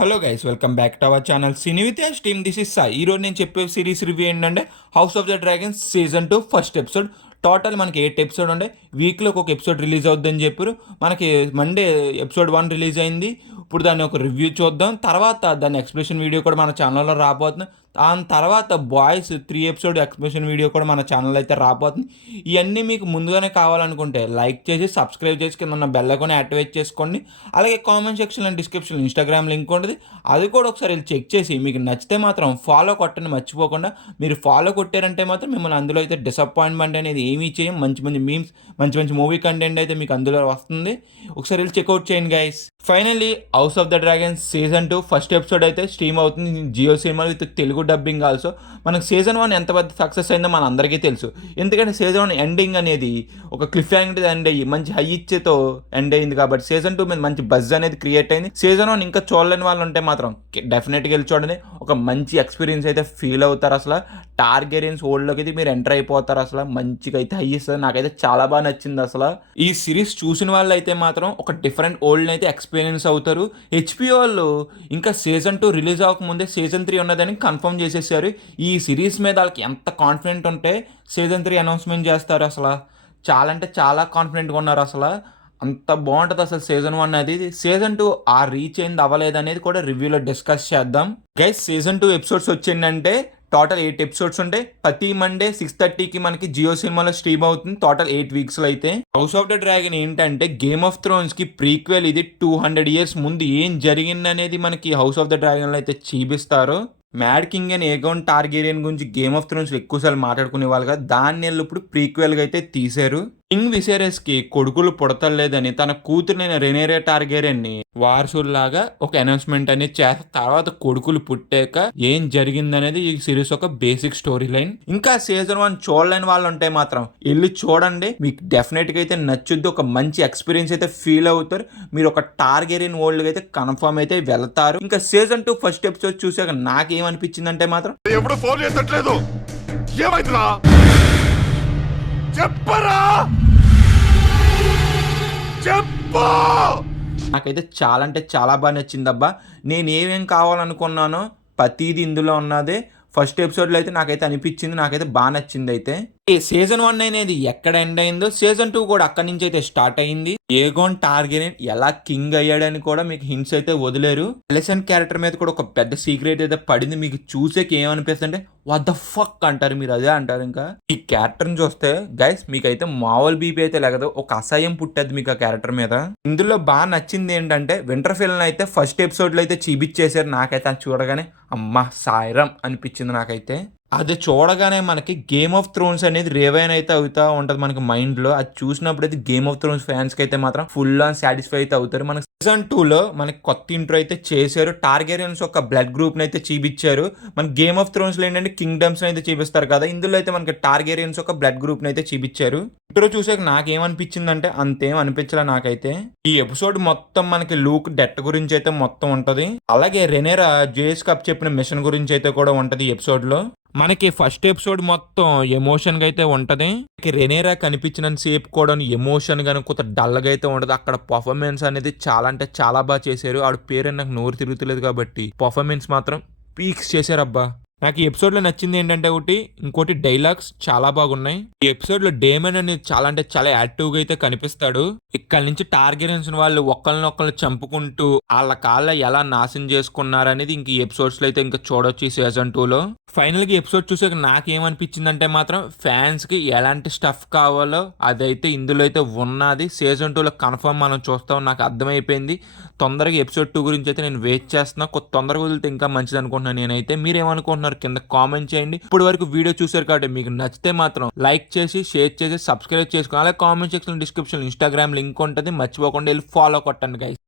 Hello guys, welcome back to our channel cine with team. This is Sai. ఈరోజు నేను చెప్పే series review ఏంటంటే house of the Dragons season 2 first episode. Total మనకి 8 episode ఉండే, వీక్లో ఒక ఎపిసోడ్ రిలీజ్ అవుద్దని చెప్పారు. మనకి మండే ఎపిసోడ్ 1 రిలీజ్ అయింది. ఇప్పుడు దాన్ని ఒక రివ్యూ చూద్దాం, తర్వాత దాని ఎక్స్ప్లెనేషన్ వీడియో కూడా మన ఛానల్లో రాబోతుంది. దాని తర్వాత బాయ్స్ 3 ఎపిసోడ్ ఎక్స్ప్లెనేషన్ వీడియో కూడా మన ఛానల్లో అయితే రాబోతుంది. ఇవన్నీ మీకు ముందుగానే కావాలనుకుంటే లైక్ చేసి సబ్స్క్రైబ్ చేసి కింద ఉన్న బెల్ ఐకాన్ యాక్టివేట్ చేసుకోండి. అలాగే కామెంట్ సెక్షన్లో డిస్క్రిప్షన్లో ఇన్స్టాగ్రామ్ లింక్ ఉంటుంది, అది కూడా ఒకసారి చెక్ చేసి మీకు నచ్చితే మాత్రం ఫాలో కొట్టండి మర్చిపోకుండా. మీరు ఫాలో కొట్టారంటే మాత్రం మిమ్మల్ని అందులో అయితే డిసప్పాయింట్మెంట్ అనేది ఏమీ చేయం. మంచి మంచి మీమ్స్, మంచి మంచి మూవీ కంటెంట్ అయితే మీకు అందులో వస్తుంది. ఒకసారి వెళ్ళి చెక్అవుట్ చేయండి guys. Finally House of the Dragons season 2 first episode అయితే స్ట్రీమ్ అవుతుంది Jio cinema with Telugu dubbing also. మనకు సీజన్ 1 ఎంత పెద్ద సక్సెస్ అయిందో మన అందరికీ తెలుసు. ఎందుకంటే సీజన్ 1 ఎండింగ్ అనేది ఒక క్లిఫ్ హ్యాంగ్ ఎండ్ అయ్యి మంచి హై ఇచ్చేతో ఎండ్ అయింది, కాబట్టి సీజన్ 2 మీద మంచి బజ్ అనేది క్రియేట్ అయింది. సీజన్ 1 ఇంకా చూడలేని వాళ్ళు ఉంటే మాత్రం డెఫినెట్గా వెళ్ళి చూడండి. ఒక మంచి ఎక్స్పీరియన్స్ అయితే ఫీల్ అవుతారు. అసలు టార్గెరియన్స్ ఓల్డ్లోకి అయితే మీరు ఎంటర్ అయిపోతారు. అసలు మంచిగా అయితే హై ఇస్తుంది. నాకైతే చాలా బాగా నచ్చింది. అసలు ఈ సిరీస్ చూసిన వాళ్ళు అయితే మాత్రం ఒక డిఫరెంట్ ఓల్డ్ అయితే ఎక్స్పీరియన్స్ అవుతారు. హెచ్పిఓ వాళ్ళు ఇంకా సీజన్ 2 రిలీజ్ అవ్వకముందే సీజన్ 3 ఉన్నదని కన్ఫర్మ్ చేసేసారు. ఈ సిరీస్ మీద వాళ్ళకి ఎంత కాన్ఫిడెంట్ ఉంటే సీజన్ 3 అనౌన్స్మెంట్ చేస్తారు. అసలు చాలా అంటే చాలా కాన్ఫిడెంట్గా ఉన్నారు. అసలు అంత బాగుంటుంది అసలు సీజన్ 1 అది. సీజన్ 2 ఆ రీచ్ అయింది అవ్వలేదు అనేది కూడా రివ్యూలో డిస్కస్ చేద్దాం గైస్. సీజన్ 2 ఎపిసోడ్స్ వచ్చిందంటే టోటల్ 8 ఎపిసోడ్స్ ఉంటాయి. ప్రతి మండే 6:30కి మనకి జియో సినిమాలో స్ట్రీమ్ అవుతుంది. టోటల్ 8 వీక్స్లో అయితే హౌస్ ఆఫ్ ద డ్రాగన్ ఏంటంటే గేమ్ ఆఫ్ థ్రోన్స్ కి ప్రీక్వెల్. ఇది 200 years ముందు ఏం జరిగింది అనేది మనకి హౌస్ ఆఫ్ ద డ్రాగన్లో అయితే చూపిస్తారు. మ్యాడ్ కింగ్ అండ్ ఏగోన్ టార్గేరియన్ గురించి గేమ్ ఆఫ్ థ్రోన్స్ ఎక్కువసార్లు మాట్లాడుకునే వాళ్ళు కదా, దాన్ని ఇప్పుడు ప్రీక్వెల్గా అయితే తీశారు. కింగ్ విసేరస్ కి కొడుకులు పుడతలేదని తన కూతురునైన రెనేరియా టార్గేరియన్ ని వారసులాగా ఒక అనౌన్స్మెంట్ అనేది చేస్తారు. తర్వాత కొడుకులు పుట్టాక ఏం జరిగిందనేది ఈ సిరీస్ ఒక బేసిక్ స్టోరీ లైన్. ఇంకా సీజన్ 1 చూడలేని వాళ్ళు ఉంటే మాత్రం వెళ్ళి చూడండి, మీకు డెఫినెట్ గా అయితే నచ్చుద్ది. ఒక మంచి ఎక్స్పీరియన్స్ అయితే ఫీల్ అవుతారు. మీరు ఒక టార్గేరియన్ వరల్డ్ గా అయితే కన్ఫర్మ్ అయితే వెళ్తారు. ఇంకా సీజన్ 2 ఫస్ట్ ఎపిసోడ్ చూసాక నాకేమనిపించింది అంటే మాత్రం ఎప్పుడు ఫోన్ చేస్తట్లేదు, ఏమైందిరా చెప్పరా, చెప్పు. నాకైతే చాలా అంటే చాలా బాగా నచ్చిందబ్బా. నేను ఏమేం కావాలనుకున్నానో ప్రతిదీ ఇందులో ఉన్నదే. ఫస్ట్ ఎపిసోడ్లో అయితే నాకైతే అనిపించింది, నాకైతే బాగా నచ్చింది. అయితే ఈ సీజన్ 1 అనేది ఎక్కడ ఎండ్ అయిందో సీజన్ 2 కూడా అక్కడి నుంచి అయితే స్టార్ట్ అయింది. ఏగోన్ టార్గెరియన్ ఎలా కింగ్ అయ్యాడని కూడా మీకు హింట్స్ అయితే వదిలేరు. ఎలిసెంట్ క్యారెక్టర్ మీద కూడా ఒక పెద్ద సీక్రెట్ అయితే పడింది. మీకు చూసేకి ఏమనిపిస్తుంది అంటే వాట్ ద ఫక్ అంటారు మీరు, అదే అంటారు. ఇంకా ఈ క్యారెక్టర్ని చూస్తే గైస్ మీకైతే మామూలు బీపీ అయితే లేకదు, ఒక అసహ్యం పుట్టేది మీకు ఆ క్యారెక్టర్ మీద. ఇందులో బాగా నచ్చింది ఏంటంటే వింటర్ఫెల్ అయితే ఫస్ట్ ఎపిసోడ్లో అయితే చూపించేశారు. నాకైతే అది చూడగానే అమ్మ సాయిరం అనిపించింది నాకైతే. అది చూడగానే మనకి గేమ్ ఆఫ్ థ్రోన్స్ అనేది రేవైన్ అయితే అవుతా ఉంటుంది మనకి మైండ్ లో. అది చూసినప్పుడు అయితే గేమ్ ఆఫ్ థ్రోన్స్ ఫ్యాన్స్ కి అయితే మాత్రం ఫుల్ ఆన్ సాటిస్ఫై అయితే అవుతారు. మనకి సీజన్ 2లో మనకి కొత్త ఇంట్రో అయితే చేశారు. టార్గెరియన్స్ ఒక బ్లడ్ గ్రూప్ ని అయితే చూపించారు. మన గేమ్ ఆఫ్ థ్రోన్స్ లో ఏంటంటే కింగ్డమ్స్ అయితే చూపిస్తారు కదా, ఇందులో అయితే మనకి టార్గెరియన్స్ ఒక బ్లడ్ గ్రూప్ ని అయితే చూపించారు. ఇంట్రో చూసాక నాకేమనిపించింది అంటే అంతేం అనిపించలే నాకైతే. ఈ ఎపిసోడ్ మొత్తం మనకి లూక్ డెత్ గురించి అయితే మొత్తం ఉంటది. అలాగే రెనేరా జేస్ కప్ చెప్పిన మిషన్ గురించి అయితే కూడా ఉంటది ఈ ఎపిసోడ్ లో. మనకి ఫస్ట్ ఎపిసోడ్ మొత్తం ఎమోషన్ గా అయితే ఉంటది. రెనేరా కనిపించిన సేపు కూడా ఎమోషన్ గాను కొంత డల్ గా అయితే ఉంటది. అక్కడ పర్ఫార్మెన్స్ అనేది చాలా అంటే చాలా బాగా చేశారు. ఆవిడ పేరు నాకు నోరు తిరుగుతలేదు కాబట్టి పర్ఫార్మెన్స్ మాత్రం పీక్స్ చేశారబ్బా. నాకు ఈ ఎపిసోడ్ లో నచ్చింది ఏంటంటే ఇంకోటి డైలాగ్స్ చాలా బాగున్నాయి. ఈ ఎపిసోడ్ లో డేమన్ అనేది చాలా అంటే చాలా యాక్టివ్ గా అయితే కనిపిస్తాడు. ఇక్కడ నుంచి టార్గెరియన్స్ వాళ్ళు ఒకళ్ళనొక్కళ్ళు చంపుకుంటూ వాళ్ళ కాళ్ళ ఎలా నాశనం చేసుకున్నారు అనేది ఇంక ఈ ఎపిసోడ్స్ లో అయితే ఇంకా చూడొచ్చు ఈ సీజన్ 2లో. ఫైనల్ గా ఎపిసోడ్ చూసాక నాకేమనిపించింది అంటే మాత్రం ఫ్యాన్స్ కి ఎలాంటి స్టఫ్ కావాలో అదైతే ఇందులో అయితే ఉన్నది. సీజన్ 2లో కన్ఫర్మ్ మనం చూస్తాం, నాకు అర్థమైపోయింది. తొందరగా ఎపిసోడ్ 2 గురించి అయితే నేను వెయిట్ చేస్తున్నా. కొత్త తొందరగా వదిలితే ఇంకా మంచిది అనుకుంటున్నాను నేనైతే. మీరేమనుకుంటున్నారు కింద కామెంట్ చేయండి. ఇప్పుడు వరకు వీడియో చూసారు కాబట్టి మీకు నచ్చితే మాత్రం లైక్ చేసి షేర్ చేసి సబ్స్క్రైబ్ చేసుకోవాలి. అలాగే comment section description Instagram link ఉంటుంది, మర్చిపోకుండా వెళ్ళి ఫాలో కొట్టండి గైస్.